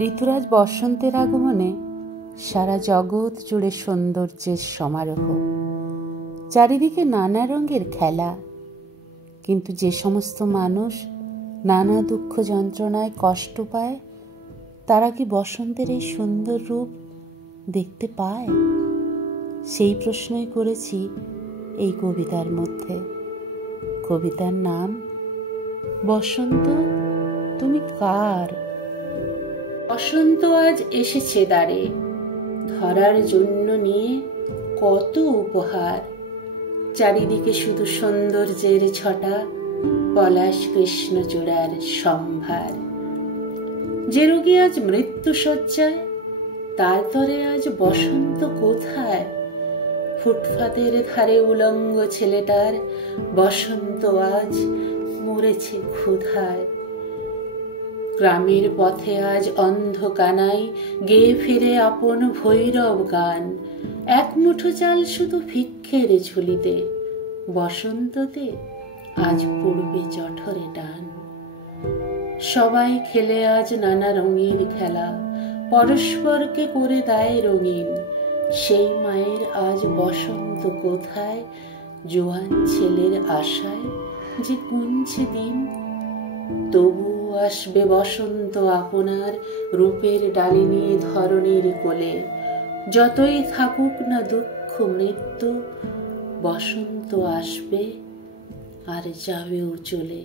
ঋতুরাজ বসন্তের আগমনে সারা জগৎ জুড়ে সৌন্দর্যের সমারোহ, চারিদিকে নানা রঙের খেলা। কিন্তু যে সমস্ত মানুষ নানা দুঃখ যন্ত্রণায় কষ্ট পায়, তারা কি বসন্তের এই সুন্দর রূপ দেখতে পায়? সেই প্রশ্নই করেছি এই কবিতার মধ্যে। কবিতার নাম বসন্ত তুমি কার। বসন্ত আজ এসেছে দ্বারে, ধরার জন্য নিয়ে কত উপহার। চারিদিকে শুধু সৌন্দর্যের ছটা, পলাশ কৃষ্ণচূড়ার সম্ভার। যে রোগী আজ মৃত্যু শয্যায়, তার তরে আজ বসন্ত কোথায়? ফুটপাতের ধারে উলঙ্গ ছেলেটার বসন্ত আজ মরেছে ক্ষুধায়। গ্রামের পথে আজ অন্ধ কানাই গেয়ে ফিরে আপন ভৈরব গান। এক মুঠো চাল শুধু ভিক্ষের ঝুলিতে, বসন্ততে আজ পড়বে জঠরে টান। সবাই খেলে আজ নানা রঙের খেলা, পরস্পরকে করে দেয় রঙিন। সেই মায়ের আজ বসন্ত কোথায়? জোয়ান ছেলের আশায় যে গুনছে দিন। তবু আসবে বসন্ত আপনার রূপের ডালি নিয়ে ধরণীর কোলে। যতই থাকুক না দুঃখ মৃত্যু, বসন্ত আসবে আর যাবেও চলে।